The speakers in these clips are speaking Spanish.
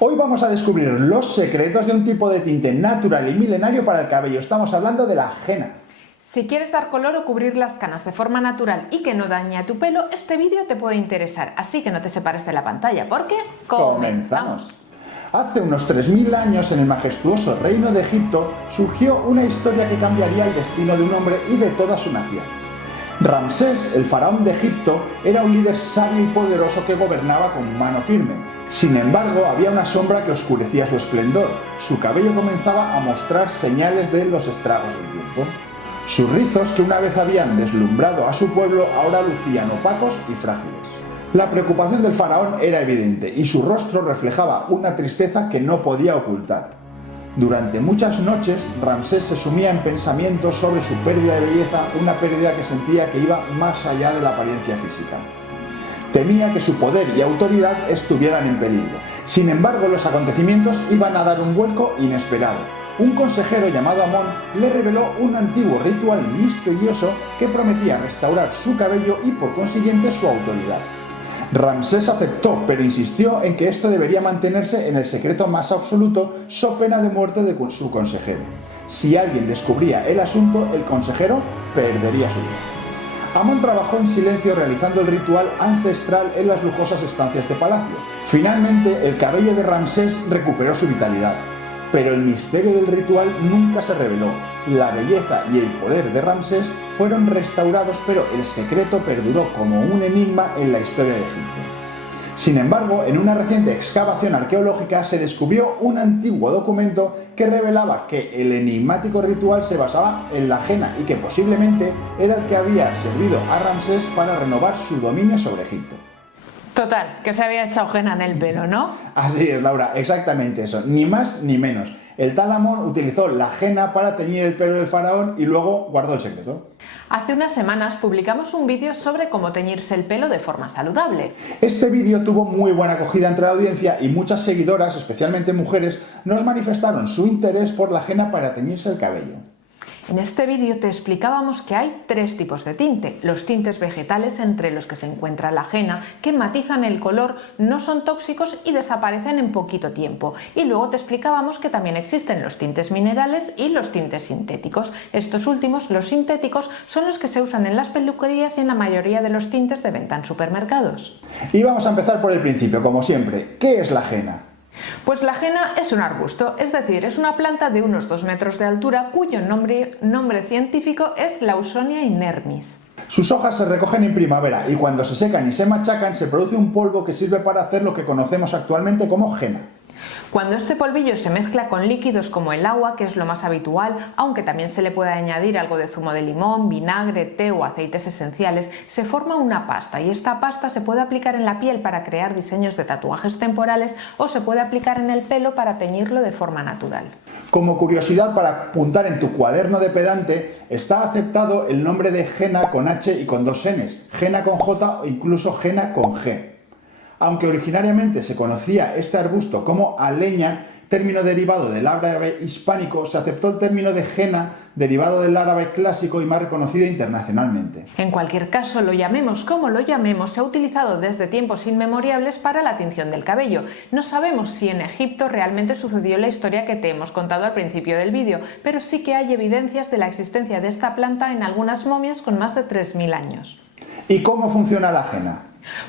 Hoy vamos a descubrir los secretos de un tipo de tinte natural y milenario para el cabello. Estamos hablando de la henna. Si quieres dar color o cubrir las canas de forma natural y que no dañe a tu pelo, este vídeo te puede interesar, así que no te separes de la pantalla, porque ¡comenzamos! Hace unos 3000 años, en el majestuoso reino de Egipto, surgió una historia que cambiaría el destino de un hombre y de toda su nación. Ramsés, el faraón de Egipto, era un líder sabio y poderoso que gobernaba con mano firme. Sin embargo, había una sombra que oscurecía su esplendor. Su cabello comenzaba a mostrar señales de los estragos del tiempo. Sus rizos, que una vez habían deslumbrado a su pueblo, ahora lucían opacos y frágiles. La preocupación del faraón era evidente y su rostro reflejaba una tristeza que no podía ocultar. Durante muchas noches, Ramsés se sumía en pensamientos sobre su pérdida de belleza, una pérdida que sentía que iba más allá de la apariencia física. Temía que su poder y autoridad estuvieran en peligro. Sin embargo, los acontecimientos iban a dar un vuelco inesperado. Un consejero llamado Amón le reveló un antiguo ritual misterioso que prometía restaurar su cabello y por consiguiente su autoridad. Ramsés aceptó, pero insistió en que esto debería mantenerse en el secreto más absoluto, so pena de muerte de su consejero. Si alguien descubría el asunto, el consejero perdería su vida. Amón trabajó en silencio realizando el ritual ancestral en las lujosas estancias de palacio. Finalmente, el cabello de Ramsés recuperó su vitalidad. Pero el misterio del ritual nunca se reveló. La belleza y el poder de Ramsés fueron restaurados, pero el secreto perduró como un enigma en la historia de Egipto. Sin embargo, en una reciente excavación arqueológica se descubrió un antiguo documento que revelaba que el enigmático ritual se basaba en la henna y que posiblemente era el que había servido a Ramsés para renovar su dominio sobre Egipto. Total, que se había echado henna en el pelo, ¿no? Así es, Laura, exactamente eso, ni más ni menos. El tal Amón utilizó la henna para teñir el pelo del faraón y luego guardó el secreto. Hace unas semanas publicamos un vídeo sobre cómo teñirse el pelo de forma saludable. Este vídeo tuvo muy buena acogida entre la audiencia y muchas seguidoras, especialmente mujeres, nos manifestaron su interés por la henna para teñirse el cabello. En este vídeo te explicábamos que hay tres tipos de tinte. Los tintes vegetales, entre los que se encuentra la henna, que matizan el color, no son tóxicos y desaparecen en poquito tiempo. Y luego te explicábamos que también existen los tintes minerales y los tintes sintéticos. Estos últimos, los sintéticos, son los que se usan en las peluquerías y en la mayoría de los tintes de venta en supermercados. Y vamos a empezar por el principio, como siempre. ¿Qué es la henna? Pues la henna es un arbusto, es decir, es una planta de unos 2 metros de altura cuyo nombre científico es Lawsonia inermis. Sus hojas se recogen en primavera y cuando se secan y se machacan se produce un polvo que sirve para hacer lo que conocemos actualmente como henna. Cuando este polvillo se mezcla con líquidos como el agua, que es lo más habitual, aunque también se le puede añadir algo de zumo de limón, vinagre, té o aceites esenciales, se forma una pasta y esta pasta se puede aplicar en la piel para crear diseños de tatuajes temporales o se puede aplicar en el pelo para teñirlo de forma natural. Como curiosidad para apuntar en tu cuaderno de pedante, está aceptado el nombre de henna con H y con 2 Ns, henna con J o incluso henna con G. Aunque originariamente se conocía este arbusto como aleña, término derivado del árabe hispánico, se aceptó el término de henna, derivado del árabe clásico y más reconocido internacionalmente. En cualquier caso, lo llamemos como lo llamemos, se ha utilizado desde tiempos inmemoriales para la tinción del cabello. No sabemos si en Egipto realmente sucedió la historia que te hemos contado al principio del vídeo, pero sí que hay evidencias de la existencia de esta planta en algunas momias con más de 3000 años. ¿Y cómo funciona la henna?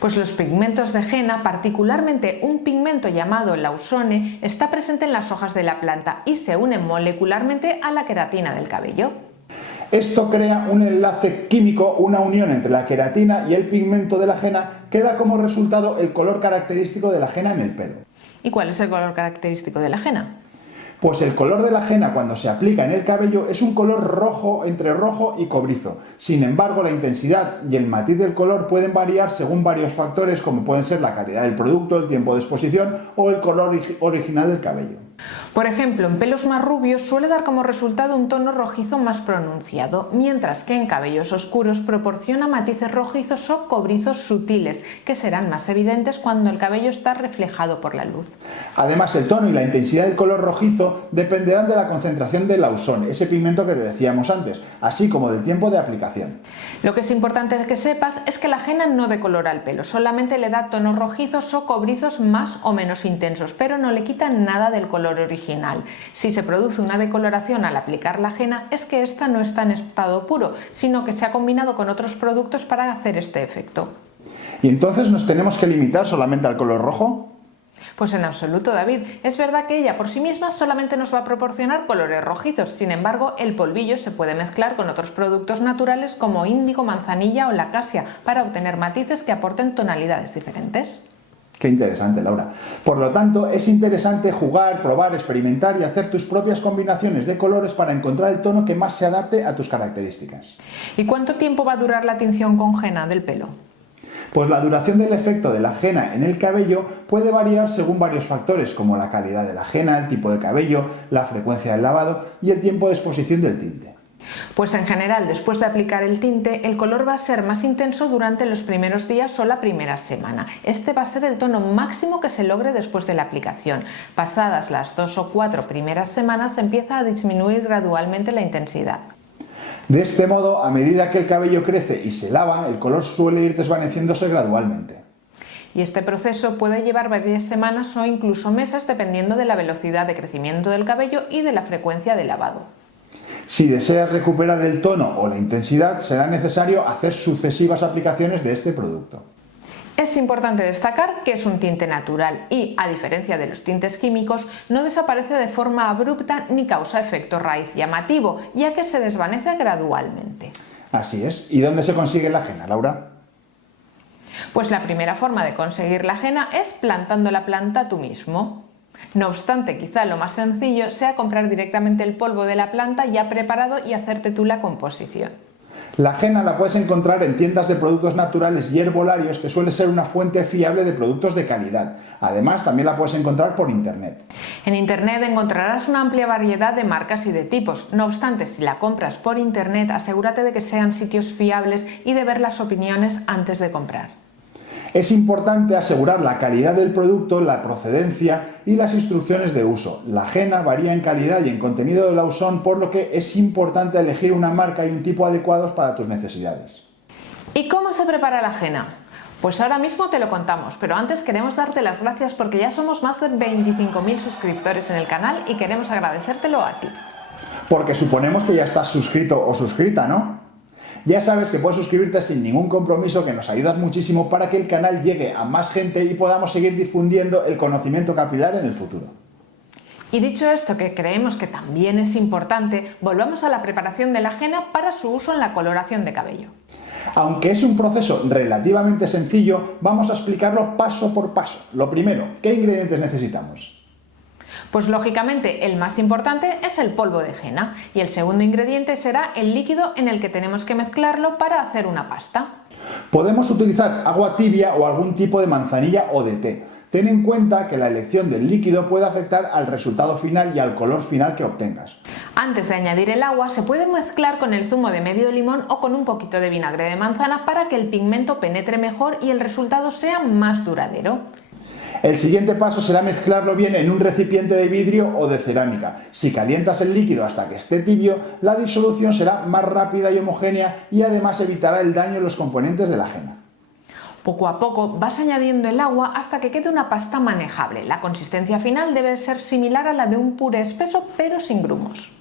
Pues los pigmentos de henna, particularmente un pigmento llamado Lawsone, está presente en las hojas de la planta y se une molecularmente a la queratina del cabello. Esto crea un enlace químico, una unión entre la queratina y el pigmento de la henna que da como resultado el color característico de la henna en el pelo. ¿Y cuál es el color característico de la henna? Pues el color de la henna cuando se aplica en el cabello es un color rojo, entre rojo y cobrizo. Sin embargo, la intensidad y el matiz del color pueden variar según varios factores como pueden ser la calidad del producto, el tiempo de exposición o el color original del cabello. Por ejemplo, en pelos más rubios suele dar como resultado un tono rojizo más pronunciado, mientras que en cabellos oscuros proporciona matices rojizos o cobrizos sutiles, que serán más evidentes cuando el cabello está reflejado por la luz. Además, el tono y la intensidad del color rojizo dependerán de la concentración del Auson, ese pigmento que te decíamos antes, así como del tiempo de aplicación. Lo que es importante que sepas es que la henna no decolora el pelo, solamente le da tonos rojizos o cobrizos más o menos intensos, pero no le quita nada del color original. Si se produce una decoloración al aplicar la henna, es que esta no está en estado puro, sino que se ha combinado con otros productos para hacer este efecto. ¿Y entonces nos tenemos que limitar solamente al color rojo? Pues en absoluto, David. Es verdad que ella por sí misma solamente nos va a proporcionar colores rojizos, sin embargo el polvillo se puede mezclar con otros productos naturales como índigo, manzanilla o la acacia para obtener matices que aporten tonalidades diferentes. Qué interesante, Laura. Por lo tanto, es interesante jugar, probar, experimentar y hacer tus propias combinaciones de colores para encontrar el tono que más se adapte a tus características. ¿Y cuánto tiempo va a durar la tinción con henna del pelo? Pues la duración del efecto de la henna en el cabello puede variar según varios factores como la calidad de la henna, el tipo de cabello, la frecuencia del lavado y el tiempo de exposición del tinte. Pues en general, después de aplicar el tinte, el color va a ser más intenso durante los primeros días o la primera semana. Este va a ser el tono máximo que se logre después de la aplicación. Pasadas las 2 o 4 primeras semanas empieza a disminuir gradualmente la intensidad. De este modo, a medida que el cabello crece y se lava, el color suele ir desvaneciéndose gradualmente. Y este proceso puede llevar varias semanas o incluso meses dependiendo de la velocidad de crecimiento del cabello y de la frecuencia de lavado. Si deseas recuperar el tono o la intensidad, será necesario hacer sucesivas aplicaciones de este producto. Es importante destacar que es un tinte natural y, a diferencia de los tintes químicos, no desaparece de forma abrupta ni causa efecto raíz llamativo, ya que se desvanece gradualmente. Así es. ¿Y dónde se consigue la henna, Laura? Pues la primera forma de conseguir la henna es plantando la planta tú mismo. No obstante, quizá lo más sencillo sea comprar directamente el polvo de la planta ya preparado y hacerte tú la composición. La henna la puedes encontrar en tiendas de productos naturales y herbolarios, que suele ser una fuente fiable de productos de calidad. Además, también la puedes encontrar por internet. En internet encontrarás una amplia variedad de marcas y de tipos. No obstante, si la compras por internet, asegúrate de que sean sitios fiables y de ver las opiniones antes de comprar. Es importante asegurar la calidad del producto, la procedencia y las instrucciones de uso. La henna varía en calidad y en contenido del Auson, por lo que es importante elegir una marca y un tipo adecuados para tus necesidades. ¿Y cómo se prepara la henna? Pues ahora mismo te lo contamos, pero antes queremos darte las gracias porque ya somos más de 25.000 suscriptores en el canal y queremos agradecértelo a ti. Porque suponemos que ya estás suscrito o suscrita, ¿no? Ya sabes que puedes suscribirte sin ningún compromiso, que nos ayudas muchísimo para que el canal llegue a más gente y podamos seguir difundiendo el conocimiento capilar en el futuro. Y dicho esto, que creemos que también es importante, volvamos a la preparación de la henna para su uso en la coloración de cabello. Aunque es un proceso relativamente sencillo, vamos a explicarlo paso por paso. Lo primero, ¿qué ingredientes necesitamos? Pues lógicamente el más importante es el polvo de henna y el segundo ingrediente será el líquido en el que tenemos que mezclarlo para hacer una pasta. Podemos utilizar agua tibia o algún tipo de manzanilla o de té. Ten en cuenta que la elección del líquido puede afectar al resultado final y al color final que obtengas. Antes de añadir el agua se puede mezclar con el zumo de medio limón o con un poquito de vinagre de manzana para que el pigmento penetre mejor y el resultado sea más duradero. El siguiente paso será mezclarlo bien en un recipiente de vidrio o de cerámica. Si calientas el líquido hasta que esté tibio, la disolución será más rápida y homogénea y además evitará el daño en los componentes de la henna. Poco a poco vas añadiendo el agua hasta que quede una pasta manejable. La consistencia final debe ser similar a la de un puré espeso pero sin grumos.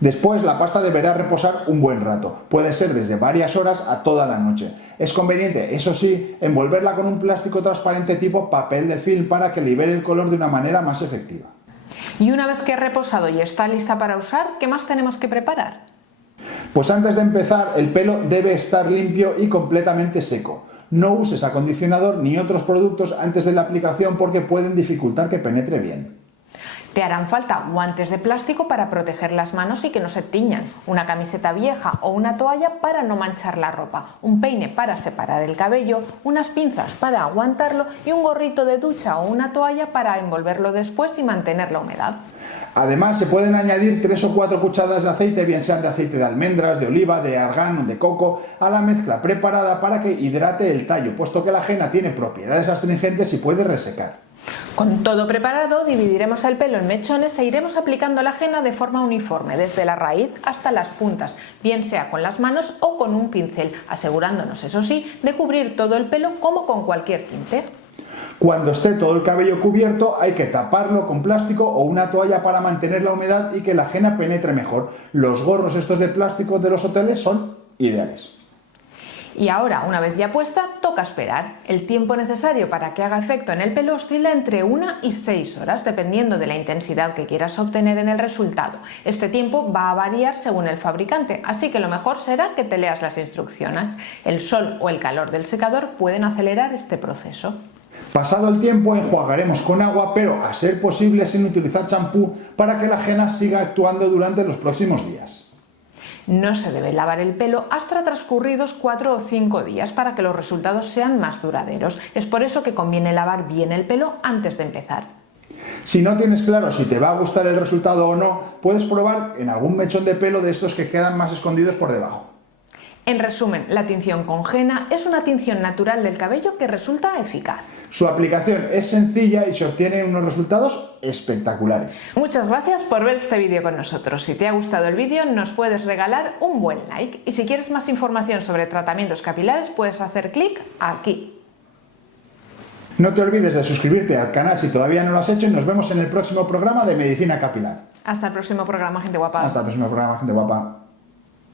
Después la pasta deberá reposar un buen rato, puede ser desde varias horas a toda la noche. Es conveniente, eso sí, envolverla con un plástico transparente tipo papel de film para que libere el color de una manera más efectiva. Y una vez que ha reposado y está lista para usar, ¿qué más tenemos que preparar? Pues antes de empezar, el pelo debe estar limpio y completamente seco. No uses acondicionador ni otros productos antes de la aplicación porque pueden dificultar que penetre bien. Te harán falta guantes de plástico para proteger las manos y que no se tiñan, una camiseta vieja o una toalla para no manchar la ropa, un peine para separar el cabello, unas pinzas para aguantarlo y un gorrito de ducha o una toalla para envolverlo después y mantener la humedad. Además, se pueden añadir 3 o 4 cucharadas de aceite, bien sean de aceite de almendras, de oliva, de argán o de coco, a la mezcla preparada para que hidrate el tallo, puesto que la henna tiene propiedades astringentes y puede resecar. Con todo preparado, dividiremos el pelo en mechones e iremos aplicando la henna de forma uniforme, desde la raíz hasta las puntas, bien sea con las manos o con un pincel, asegurándonos, eso sí, de cubrir todo el pelo como con cualquier tinte. Cuando esté todo el cabello cubierto, hay que taparlo con plástico o una toalla para mantener la humedad y que la henna penetre mejor. Los gorros estos de plástico de los hoteles son ideales. Y ahora, una vez ya puesta, toca esperar. El tiempo necesario para que haga efecto en el pelo oscila entre 1 y 6 horas, dependiendo de la intensidad que quieras obtener en el resultado. Este tiempo va a variar según el fabricante, así que lo mejor será que te leas las instrucciones. El sol o el calor del secador pueden acelerar este proceso. Pasado el tiempo, enjuagaremos con agua, pero a ser posible sin utilizar champú, para que la henna siga actuando durante los próximos días. No se debe lavar el pelo hasta transcurridos 4 o 5 días para que los resultados sean más duraderos. Es por eso que conviene lavar bien el pelo antes de empezar. Si no tienes claro si te va a gustar el resultado o no, puedes probar en algún mechón de pelo de estos que quedan más escondidos por debajo. En resumen, la tinción con henna es una tinción natural del cabello que resulta eficaz. Su aplicación es sencilla y se obtienen unos resultados espectaculares. Muchas gracias por ver este vídeo con nosotros. Si te ha gustado el vídeo, nos puedes regalar un buen like. Y si quieres más información sobre tratamientos capilares, puedes hacer clic aquí. No te olvides de suscribirte al canal si todavía no lo has hecho y nos vemos en el próximo programa de Medicina Capilar. Hasta el próximo programa, gente guapa. Hasta el próximo programa, gente guapa.